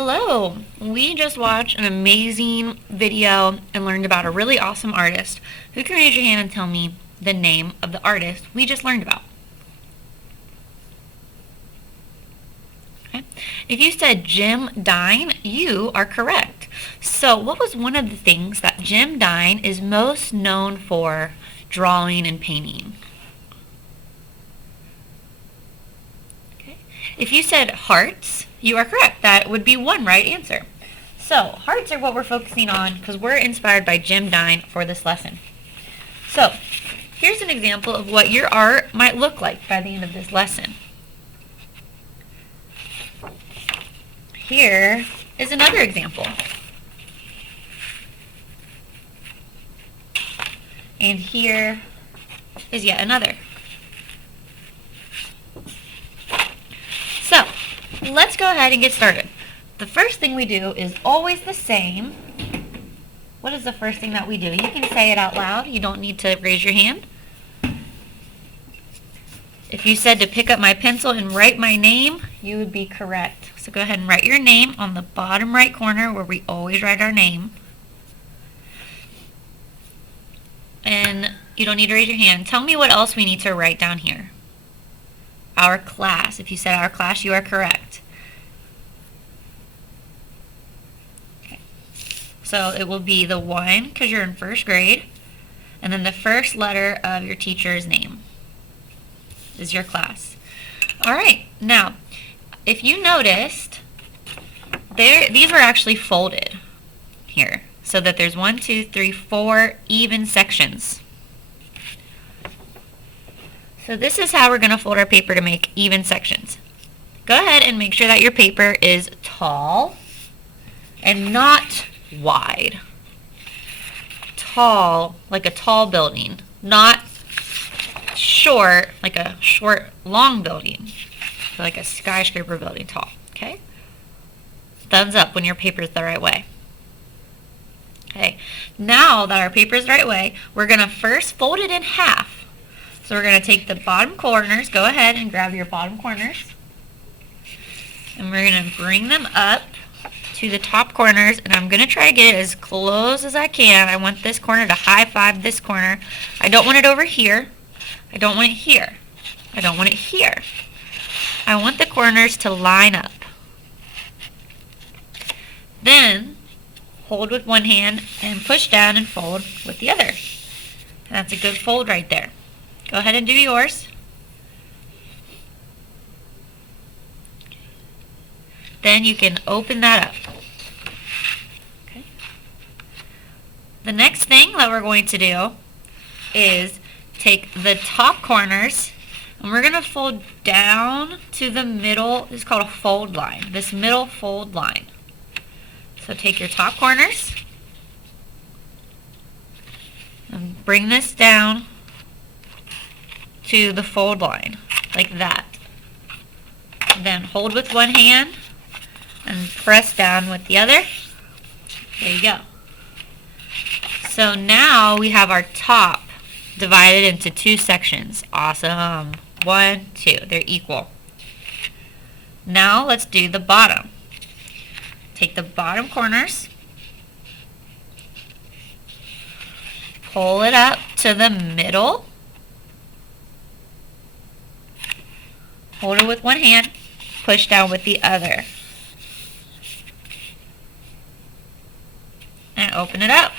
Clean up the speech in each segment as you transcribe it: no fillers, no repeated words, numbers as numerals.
Hello! We just watched an amazing video and learned about a really awesome artist. Who can raise your hand and tell me the name of the artist we just learned about? Okay. If you said Jim Dine, you are correct. So what was one of the things that Jim Dine is most known for drawing and painting? Okay. If you said hearts, you are correct. That would be one right answer. So hearts are what we're focusing on because we're inspired by Jim Dine for this lesson. So here's an example of what your art might look like by the end of this lesson. Here is another example. And here is yet another. So let's go ahead and get started. The first thing we do is always the same. What is the first thing that we do? You can say it out loud. You don't need to raise your hand. If you said to pick up my pencil and write my name, you would be correct. So go ahead and write your name on the bottom right corner where we always write our name. And you don't need to raise your hand. Tell me what else we need to write down here. Our class. If you said our class, you are correct. Okay. So it will be the 1 because you're in first grade. And then the first letter of your teacher's name is your class. All right. Now, if you noticed, these were actually folded here so that there's 1, 2, 3, 4 even sections. So this is how we're going to fold our paper to make even sections. Go ahead and make sure that your paper is tall and not wide. Tall, like a tall building, not short, like a short, long building, like a skyscraper building, tall, okay? Thumbs up when your paper is the right way. Okay, now that our paper is the right way, we're going to first fold it in half. So we're going to take the bottom corners, go ahead and grab your bottom corners, and we're going to bring them up to the top corners, and I'm going to try to get it as close as I can. I want this corner to high five this corner. I don't want it over here. I don't want it here. I don't want it here. I want the corners to line up. Then hold with one hand and push down and fold with the other. And that's a good fold right there. Go ahead and do yours. Then you can open that up. Okay. The next thing that we're going to do is take the top corners and we're going to fold down to the middle. This is called a fold line. This middle fold line. So take your top corners and bring this down to the fold line, like that. Then hold with one hand and press down with the other. There you go. So now we have our top divided into 2 sections. Awesome. 1, 2. They're equal. Now let's do the bottom. Take the bottom corners, pull it up to the middle, hold it with one hand, push down with the other, and open it up.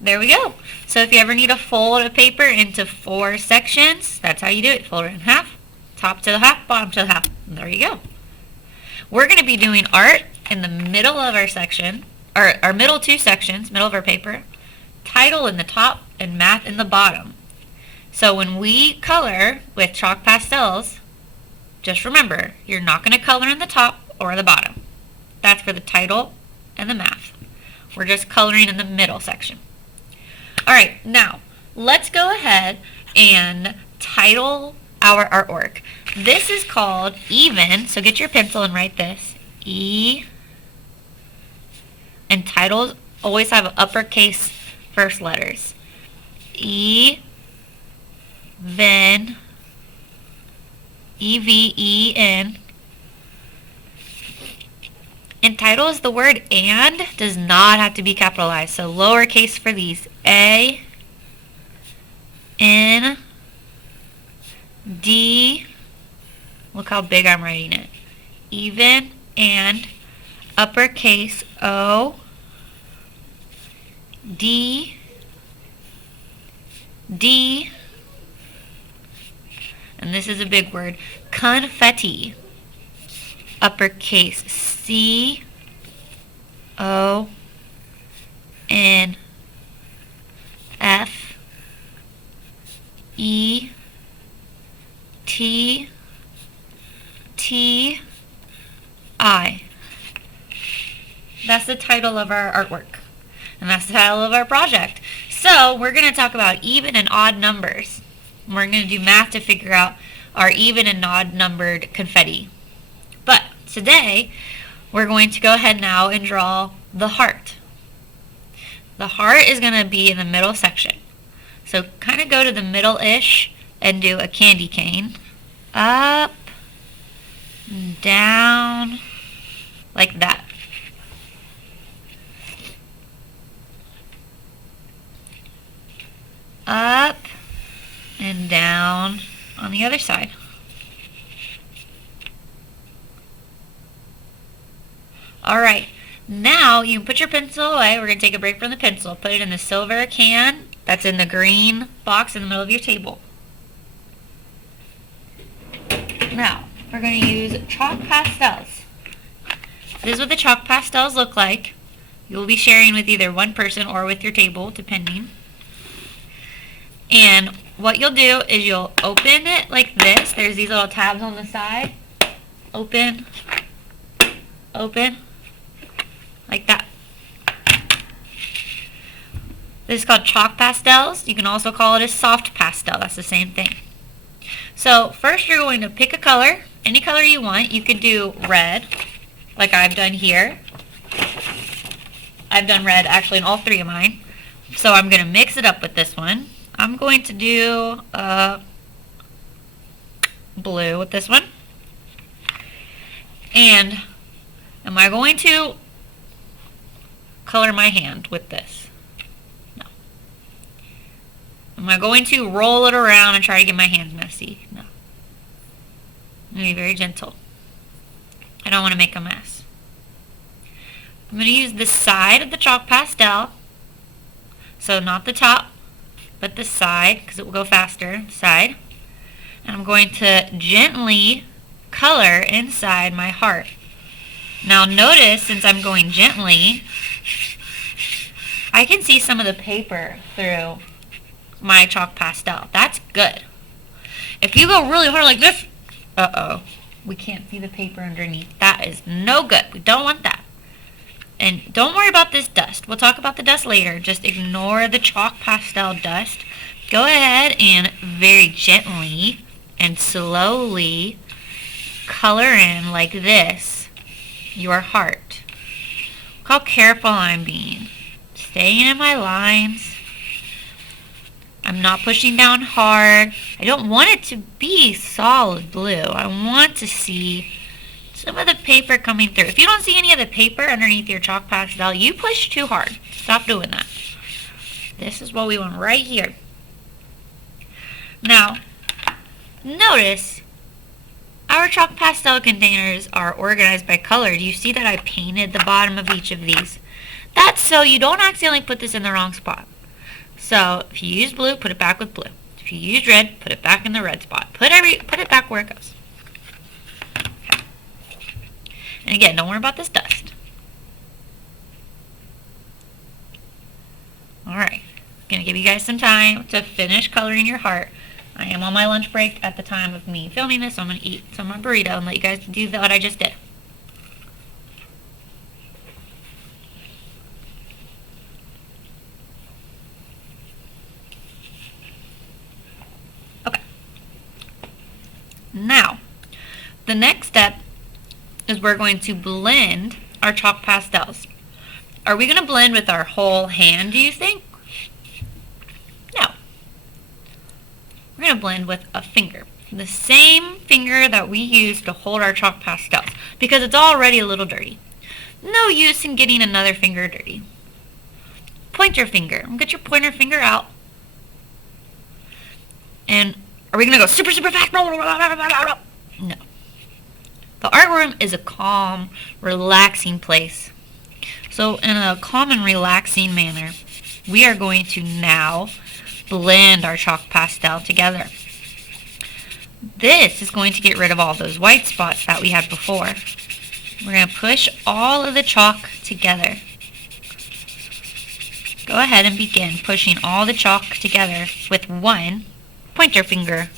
There we go. So if you ever need to fold a paper into 4 sections, that's how you do it. Fold it in half, top to the half, bottom to the half. And there you go. We're going to be doing art in the middle of our section, or our middle 2 sections, middle of our paper, title in the top, and math in the bottom. So when we color with chalk pastels, just remember, you're not going to color in the top or the bottom. That's for the title and the math. We're just coloring in the middle section. All right, now let's go ahead and title our artwork. This is called even, so get your pencil and write this. E. And titles always have uppercase first letters. E, then EVEN, In titles, the word and does not have to be capitalized. So lowercase for these. A, N, D, look how big I'm writing it. Even, and, uppercase O, D, D, and this is a big word, confetti. Uppercase C, O, N, F, E, T, T, I. That's the title of our artwork. And that's the title of our project. So we're going to talk about even and odd numbers. We're going to do math to figure out our even and odd numbered confetti. But today, we're going to go ahead now and draw the heart. The heart is going to be in the middle section. So kind of go to the middle-ish and do a candy cane. Up, down, like that. Up and down on the other side. Alright, now you can put your pencil away. We're going to take a break from the pencil. Put it in the silver can that's in the green box in the middle of your table. Now, we're going to use chalk pastels. This is what the chalk pastels look like. You'll be sharing with either one person or with your table, depending. And what you'll do is you'll open it like this. There's these little tabs on the side. Open, open, like that. This is called chalk pastels. You can also call it a soft pastel. That's the same thing. So first you're going to pick a color, any color you want. You could do red, like I've done here. I've done red actually in all three of mine. So I'm going to mix it up with this one. I'm going to do blue with this one. And am I going to color my hand with this? No. Am I going to roll it around and try to get my hands messy? No. I'm going to be very gentle. I don't want to make a mess. I'm going to use the side of the chalk pastel. So not the top, but the side, because it will go faster, side. And I'm going to gently color inside my heart. Now notice, since I'm going gently, I can see some of the paper through my chalk pastel. That's good. If you go really hard like this, uh-oh, we can't see the paper underneath. That is no good. We don't want that. And don't worry about this dust. We'll talk about the dust later. Just ignore the chalk pastel dust. Go ahead and very gently and slowly color in like this your heart. Look how careful I'm being. Staying in my lines. I'm not pushing down hard. I don't want it to be solid blue. I want to see some of the paper coming through. If you don't see any of the paper underneath your chalk pastel, you push too hard. Stop doing that. This is what we want right here. Now, notice our chalk pastel containers are organized by color. Do you see that I painted the bottom of each of these? That's so you don't accidentally put this in the wrong spot. So if you use blue, put it back with blue. If you use red, put it back in the red spot. Put it back where it goes. Okay. And again, don't worry about this dust. Alright. Gonna give you guys some time to finish coloring your heart. I am on my lunch break at the time of me filming this, so I'm going to eat some of my burrito and let you guys do what I just did. Okay. Now, the next step is we're going to blend our chalk pastels. Are we going to blend with our whole hand, do you think? No. We're going to blend with a finger. The same finger that we use to hold our chalk pastels, because it's already a little dirty. no use in getting another finger dirty. Pointer finger. Get your pointer finger out. And are we going to go super, super fast? No. The art room is a calm, relaxing place. So in a calm and relaxing manner, we are going to now blend our chalk pastel together. This is going to get rid of all those white spots that we had before. We're going to push all of the chalk together. Go ahead and begin pushing all the chalk together with one pointer finger.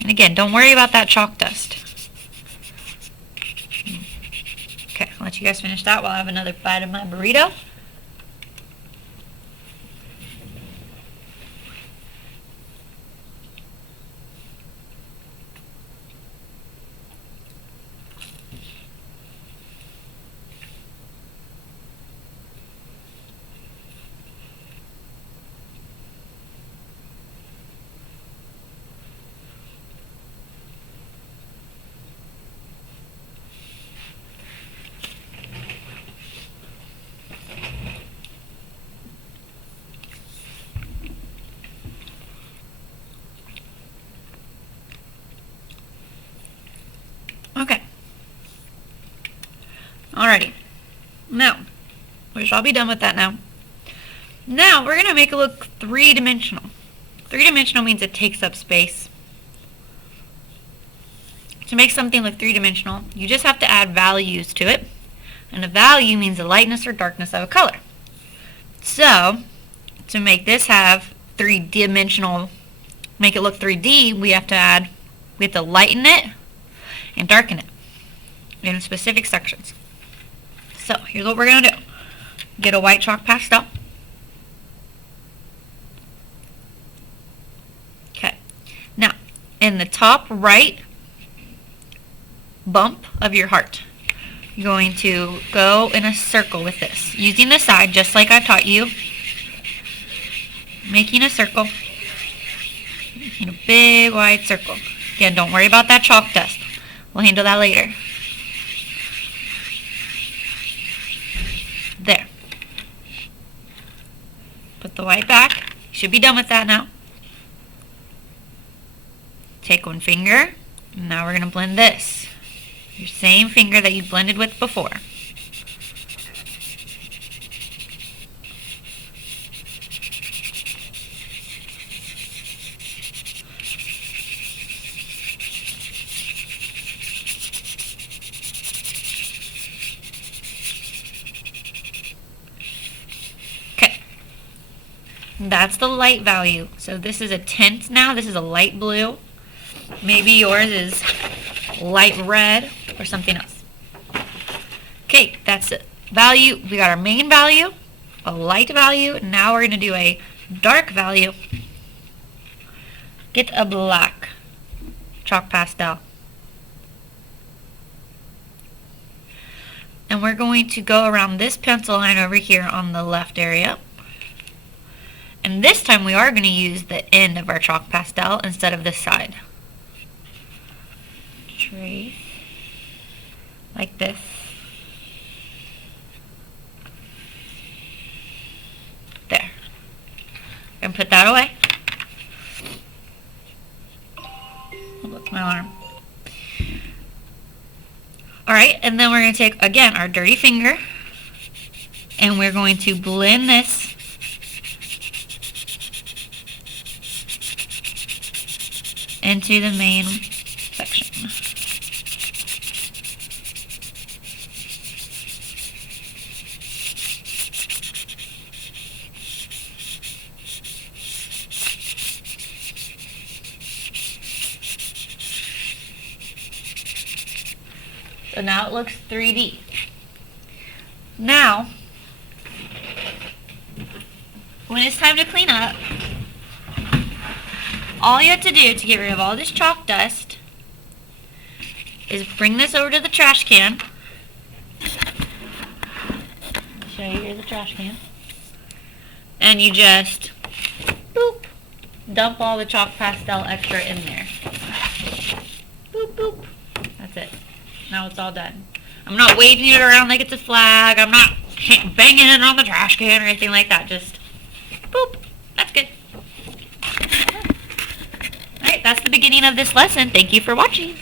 And again, don't worry about that chalk dust. Okay, I'll let you guys finish that while I have another bite of my burrito. Okay. Alrighty. Now, we shall be done with that now. Now, we're going to make it look three-dimensional. Three-dimensional means it takes up space. To make something look three-dimensional, you just have to add values to it. And a value means the lightness or darkness of a color. So, to make this have three-dimensional, make it look 3D, we have to lighten it and darken it in specific sections. So here's what we're going to do. Get a white chalk pastel. Okay. Now, in the top right bump of your heart, you're going to go in a circle with this, using the side just like I taught you. Making a circle. Making a big wide circle. Again, don't worry about that chalk dust. We'll handle that later. There. Put the white back. You should be done with that now. Take one finger. And now we're going to blend this. Your same finger that you blended with before. That's the light value. So this is a tint now. This is a light blue. Maybe yours is light red or something else. Okay, that's it. Value. We got our main value, a light value. Now we're going to do a dark value. Get a black chalk pastel. And we're going to go around this pencil line over here on the left area. And this time we are going to use the end of our chalk pastel instead of this side. Trace like this. There. And put that away. Oh, that's my alarm. Alright, and then we're going to take, again, our dirty finger, and we're going to blend this into the main section. So now it looks 3D. Now, when it's time to clean up, all you have to do to get rid of all this chalk dust is bring this over to the trash can. I'll show you here the trash can. And you just, boop, dump all the chalk pastel extra in there. Boop, boop. That's it. Now it's all done. I'm not waving it around like it's a flag. I'm not banging it on the trash can or anything like that. Just, boop. That's good. Alright, that's the beginning of this lesson. Thank you for watching.